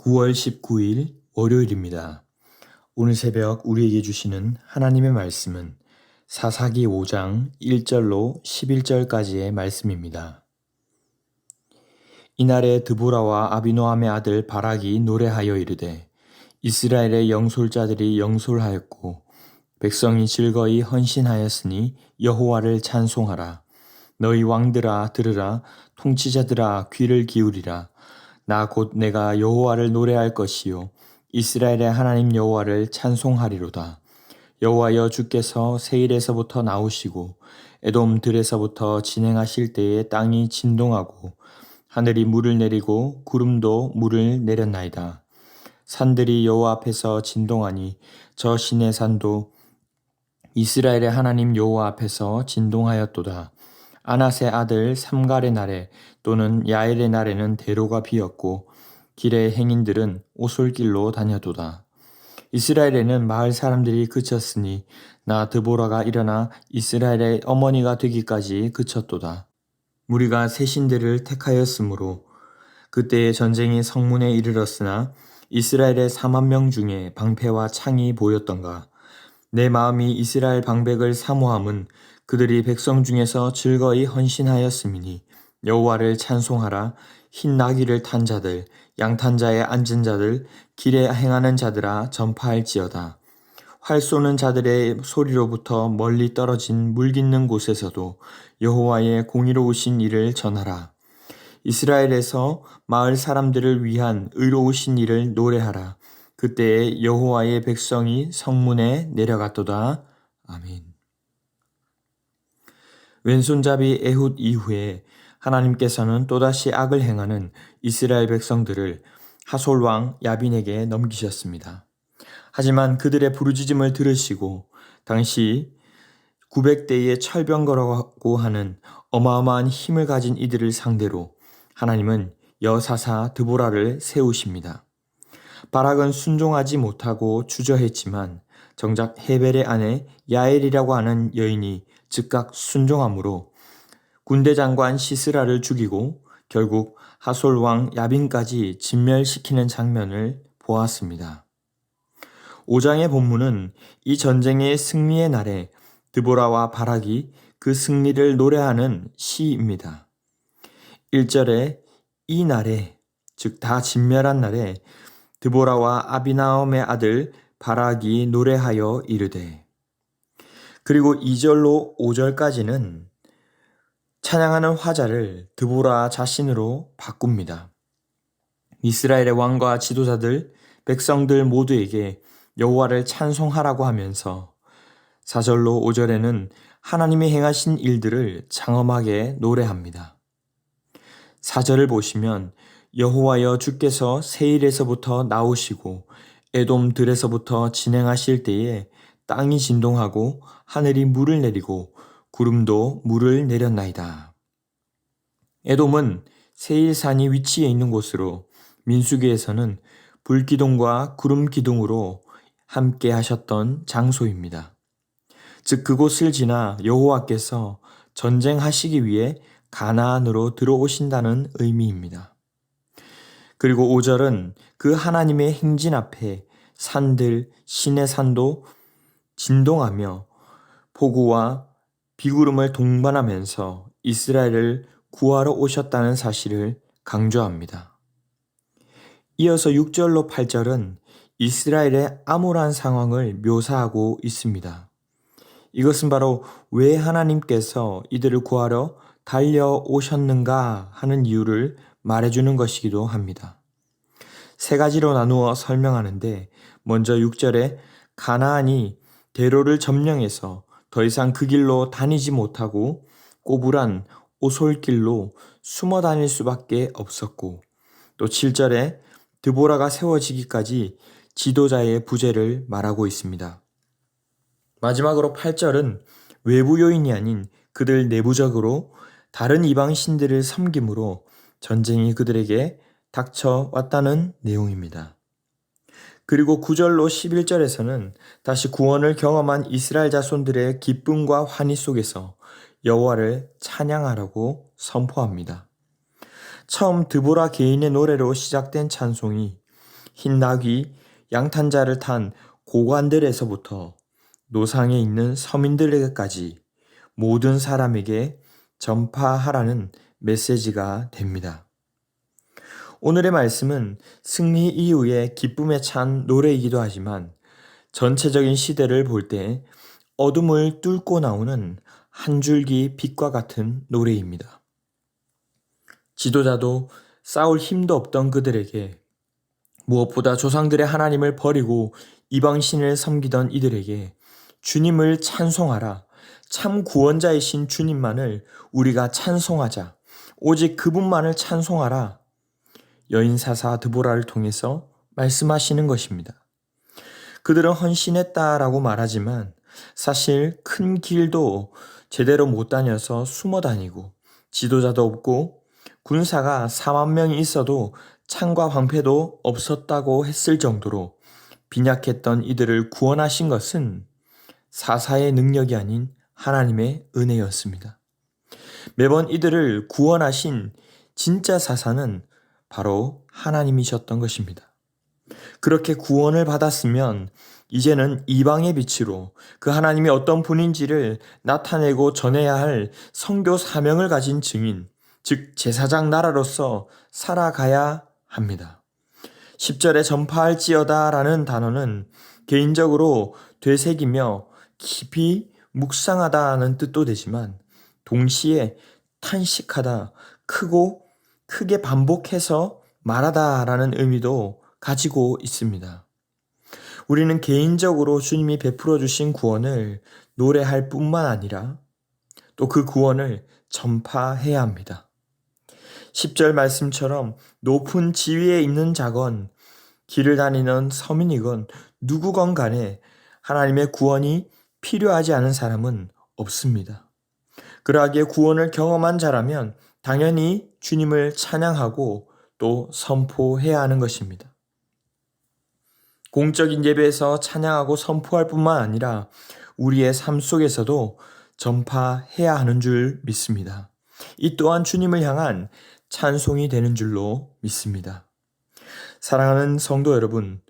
9월 19일 월요일입니다. 오늘 새벽 우리에게 주시는 하나님의 말씀은 사사기 5장 1절로 11절까지의 말씀입니다. 이날에 드보라와 아비노함의 아들 바락이 노래하여 이르되 이스라엘의 영솔자들이 영솔하였고 백성이 즐거이 헌신하였으니 여호와를 찬송하라. 너희 왕들아 들으라. 통치자들아 귀를 기울이라. 나 곧 내가 여호와를 노래할 것이요 이스라엘의 하나님 여호와를 찬송하리로다. 여호와여 주께서 세일에서부터 나오시고 에돔 들에서부터 진행하실 때에 땅이 진동하고 하늘이 물을 내리고 구름도 물을 내렸나이다. 산들이 여호와 앞에서 진동하니 저 시내 산도 이스라엘의 하나님 여호와 앞에서 진동하였도다. 아낫의 아들 삼갈의 날에 또는 야엘의 날에는 대로가 비었고 길의 행인들은 오솔길로 다녀도다. 이스라엘에는 마을 사람들이 그쳤으니 나 드보라가 일어나 이스라엘의 어머니가 되기까지 그쳤도다. 무리가 새 신대를 택하였으므로 그때의 전쟁이 성문에 이르렀으나 이스라엘의 4만 명 중에 방패와 창이 보였던가. 내 마음이 이스라엘 방백을 사모함은 그들이 백성 중에서 즐거이 헌신하였음이니 여호와를 찬송하라. 흰 나귀를 탄 자들, 양탄 자에 앉은 자들, 길에 행하는 자들아 전파할지어다. 활 쏘는 자들의 소리로부터 멀리 떨어진 물 깃는 곳에서도 여호와의 공의로우신 일을 전하라. 이스라엘에서 마을 사람들을 위한 의로우신 일을 노래하라. 그때에 여호와의 백성이 성문에 내려갔도다. 아멘. 왼손잡이 에훗 이후에 하나님께서는 또다시 악을 행하는 이스라엘 백성들을 하솔 왕 야빈에게 넘기셨습니다. 하지만 그들의 부르짖음을 들으시고 당시 900대의 철병거라고 하는 어마어마한 힘을 가진 이들을 상대로 하나님은 여사사 드보라를 세우십니다. 바락은 순종하지 못하고 주저했지만 정작 헤벨의 아내 야엘이라고 하는 여인이 즉각 순종함으로 군대 장관 시스라를 죽이고 결국 하솔 왕 야빈까지 진멸시키는 장면을 보았습니다. 5장의 본문은 이 전쟁의 승리의 날에 드보라와 바락이 그 승리를 노래하는 시입니다. 1절에 이 날에, 즉 다 진멸한 날에 드보라와 아비나엄의 아들 바락이 노래하여 이르되, 그리고 2절로 5절까지는 찬양하는 화자를 드보라 자신으로 바꿉니다. 이스라엘의 왕과 지도자들, 백성들 모두에게 여호와를 찬송하라고 하면서 4절로 5절에는 하나님이 행하신 일들을 장엄하게 노래합니다. 4절을 보시면 여호와여 주께서 세일에서부터 나오시고 에돔 들에서부터 진행하실 때에 땅이 진동하고 하늘이 물을 내리고 구름도 물을 내렸나이다. 에돔은 세일산이 위치해 있는 곳으로 민수기에서는 불기둥과 구름기둥으로 함께 하셨던 장소입니다. 즉 그곳을 지나 여호와께서 전쟁하시기 위해 가나안으로 들어오신다는 의미입니다. 그리고 5절은 그 하나님의 행진 앞에 산들, 시내 산도 진동하며 폭우와 비구름을 동반하면서 이스라엘을 구하러 오셨다는 사실을 강조합니다. 이어서 6절로 8절은 이스라엘의 암울한 상황을 묘사하고 있습니다. 이것은 바로 왜 하나님께서 이들을 구하러 달려오셨는가 하는 이유를 말해주는 것이기도 합니다. 세 가지로 나누어 설명하는데 먼저 6절에 가나안이 대로를 점령해서 더 이상 그 길로 다니지 못하고 꼬불한 오솔길로 숨어 다닐 수밖에 없었고, 또 7절에 드보라가 세워지기까지 지도자의 부재를 말하고 있습니다. 마지막으로 8절은 외부 요인이 아닌 그들 내부적으로 다른 이방 신들을 섬김으로 전쟁이 그들에게 닥쳐왔다는 내용입니다. 그리고 9절로 11절에서는 다시 구원을 경험한 이스라엘 자손들의 기쁨과 환희 속에서 여호와를 찬양하라고 선포합니다. 처음 드보라 개인의 노래로 시작된 찬송이 흰 낙이 양탄자를 탄 고관들에서부터 노상에 있는 서민들에게까지 모든 사람에게 전파하라는 메시지가 됩니다. 오늘의 말씀은 승리 이후의 기쁨에 찬 노래이기도 하지만 전체적인 시대를 볼 때 어둠을 뚫고 나오는 한 줄기 빛과 같은 노래입니다. 지도자도 싸울 힘도 없던 그들에게, 무엇보다 조상들의 하나님을 버리고 이방신을 섬기던 이들에게 주님을 찬송하라, 참 구원자이신 주님만을 우리가 찬송하자, 오직 그분만을 찬송하라, 여인사사 드보라를 통해서 말씀하시는 것입니다. 그들은 헌신했다라고 말하지만 사실 큰 길도 제대로 못 다녀서 숨어 다니고 지도자도 없고 군사가 4만 명이 있어도 창과 방패도 없었다고 했을 정도로 빈약했던 이들을 구원하신 것은 사사의 능력이 아닌 하나님의 은혜였습니다. 매번 이들을 구원하신 진짜 사사는 바로 하나님이셨던 것입니다. 그렇게 구원을 받았으면 이제는 이방의 빛으로 그 하나님이 어떤 분인지를 나타내고 전해야 할 선교 사명을 가진 증인, 즉 제사장 나라로서 살아가야 합니다. 10절에 전파할지어다 라는 단어는 개인적으로 되새기며 깊이 묵상하다는 뜻도 되지만 동시에 탄식하다, 크게 반복해서 말하다 라는 의미도 가지고 있습니다. 우리는 개인적으로 주님이 베풀어 주신 구원을 노래할 뿐만 아니라 또 그 구원을 전파해야 합니다. 10절 말씀처럼 높은 지위에 있는 자건 길을 다니는 서민이건 누구건 간에 하나님의 구원이 필요하지 않은 사람은 없습니다. 그러하기에 구원을 경험한 자라면 당연히 주님을 찬양하고 또 선포해야 하는 것입니다. 공적인 예배에서 찬양하고 선포할 뿐만 아니라 우리의 삶 속에서도 전파해야 하는 줄 믿습니다. 이 또한 주님을 향한 찬송이 되는 줄로 믿습니다. 사랑하는 성도 여러분,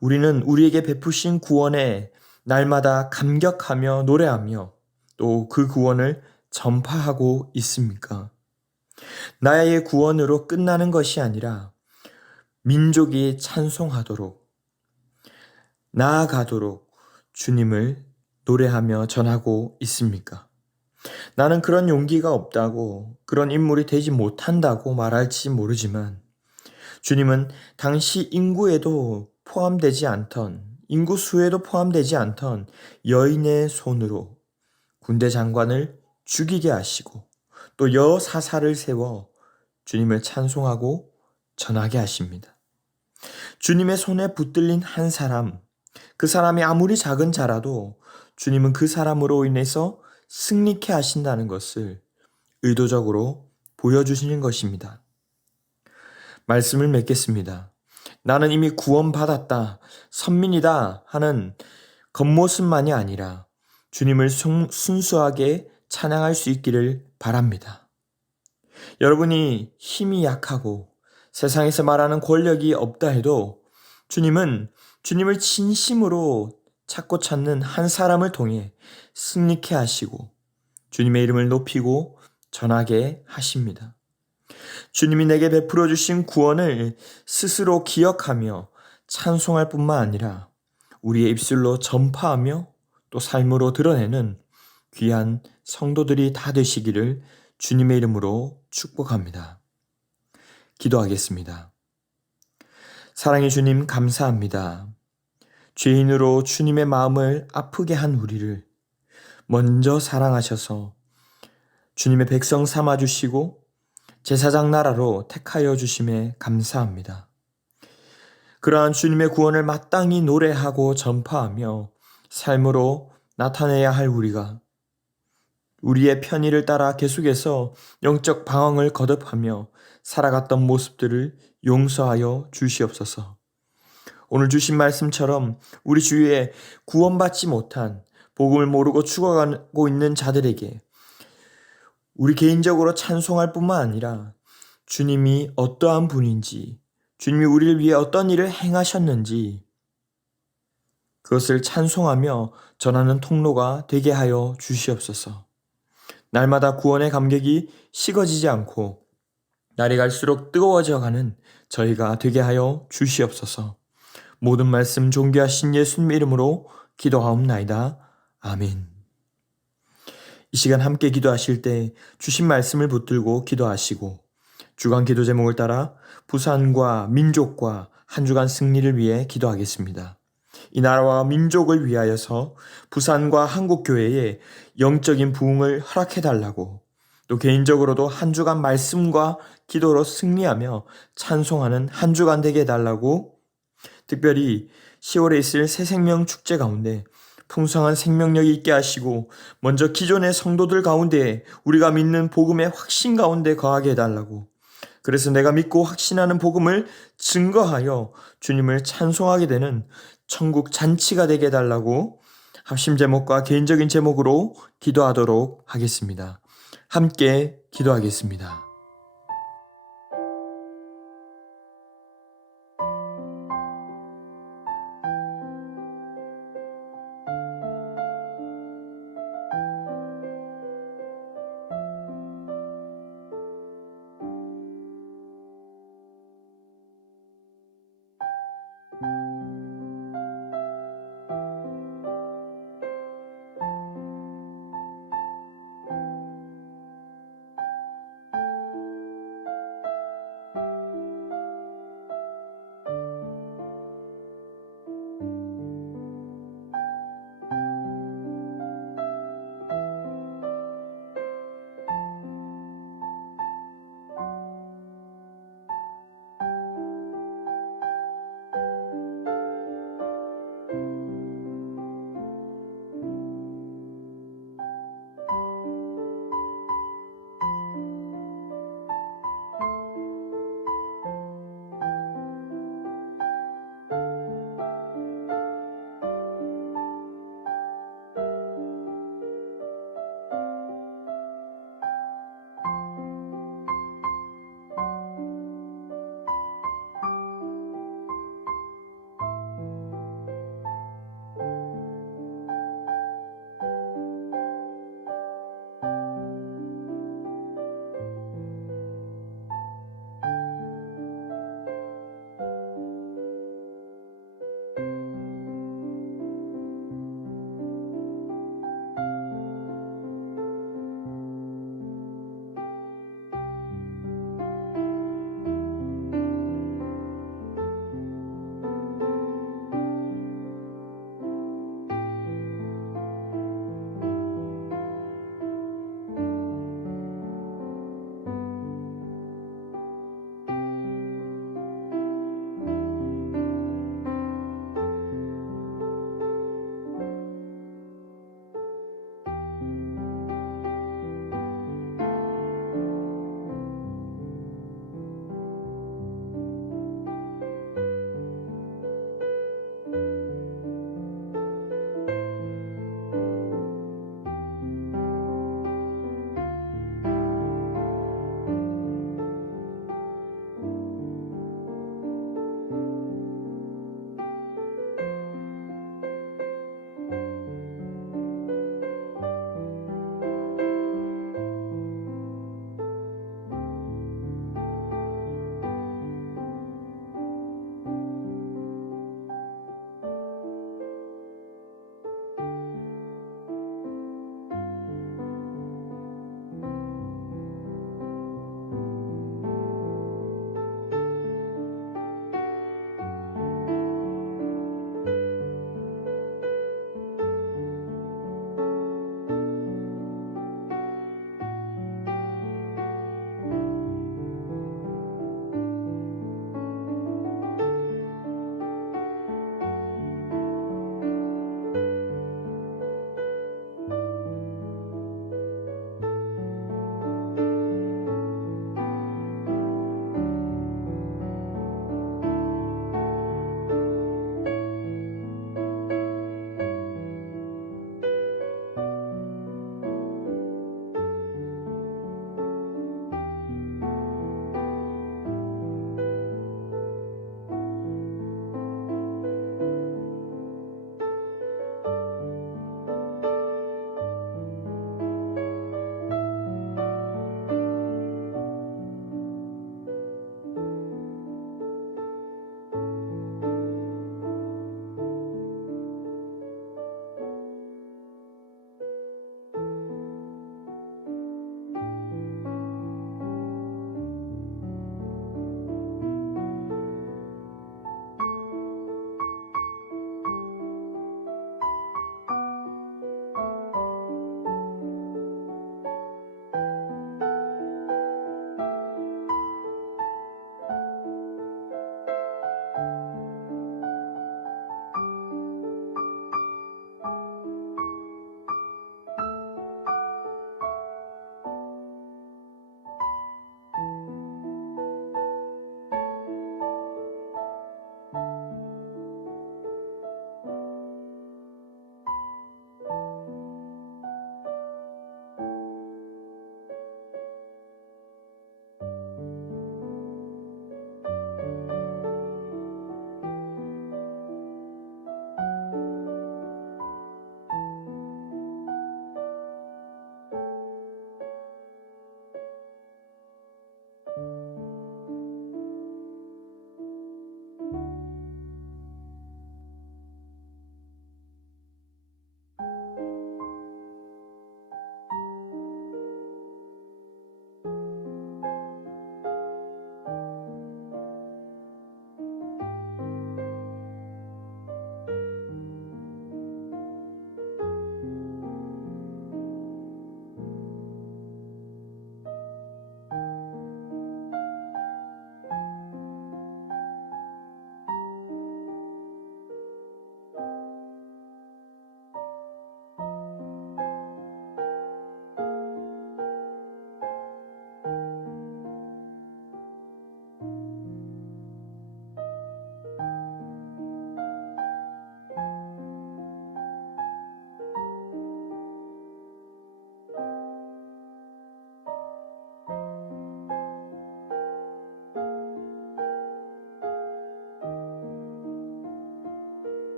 우리는 우리에게 베푸신 구원에 날마다 감격하며 노래하며 또 그 구원을 전파하고 있습니까? 나의 구원으로 끝나는 것이 아니라 민족이 찬송하도록 나아가도록 주님을 노래하며 전하고 있습니까? 나는 그런 용기가 없다고, 그런 인물이 되지 못한다고 말할지 모르지만 주님은 당시 인구수에도 포함되지 않던 여인의 손으로 군대 장관을 죽이게 하시고 또 여사사를 세워 주님을 찬송하고 전하게 하십니다. 주님의 손에 붙들린 한 사람, 그 사람이 아무리 작은 자라도 주님은 그 사람으로 인해서 승리케 하신다는 것을 의도적으로 보여주시는 것입니다. 말씀을 맺겠습니다. 나는 이미 구원받았다, 선민이다 하는 겉모습만이 아니라 주님을 순수하게 찬양할 수 있기를 바랍니다. 여러분이 힘이 약하고 세상에서 말하는 권력이 없다 해도 주님을 진심으로 찾고 찾는 한 사람을 통해 승리케 하시고 주님의 이름을 높이고 전하게 하십니다. 주님이 내게 베풀어 주신 구원을 스스로 기억하며 찬송할 뿐만 아니라 우리의 입술로 전파하며 또 삶으로 드러내는 귀한 성도들이 다 되시기를 주님의 이름으로 축복합니다. 기도하겠습니다. 사랑의 주님, 감사합니다. 죄인으로 주님의 마음을 아프게 한 우리를 먼저 사랑하셔서 주님의 백성 삼아주시고 제사장 나라로 택하여 주심에 감사합니다. 그러한 주님의 구원을 마땅히 노래하고 전파하며 삶으로 나타내야 할 우리가 우리의 편의를 따라 계속해서 영적 방황을 거듭하며 살아갔던 모습들을 용서하여 주시옵소서. 오늘 주신 말씀처럼 우리 주위에 구원받지 못한 복음을 모르고 죽어가고 있는 자들에게 우리 개인적으로 찬송할 뿐만 아니라 주님이 어떠한 분인지, 주님이 우리를 위해 어떤 일을 행하셨는지 그것을 찬송하며 전하는 통로가 되게 하여 주시옵소서. 날마다 구원의 감격이 식어지지 않고 날이 갈수록 뜨거워져 가는 저희가 되게 하여 주시옵소서. 모든 말씀 존귀하신 예수님 이름으로 기도하옵나이다. 아멘. 이 시간 함께 기도하실 때 주신 말씀을 붙들고 기도하시고 주간 기도 제목을 따라 부산과 민족과 한 주간 승리를 위해 기도하겠습니다. 이 나라와 민족을 위하여서 부산과 한국교회에 영적인 부흥을 허락해달라고 또 개인적으로도 한 주간 말씀과 기도로 승리하며 찬송하는 한 주간 되게 해달라고 특별히 10월에 있을 새생명 축제 가운데 풍성한 생명력이 있게 하시고 먼저 기존의 성도들 가운데 우리가 믿는 복음의 확신 가운데 거하게 해달라고 그래서 내가 믿고 확신하는 복음을 증거하여 주님을 찬송하게 되는 천국 잔치가 되게 해달라고 합심 제목과 개인적인 제목으로 기도하도록 하겠습니다. 함께 기도하겠습니다.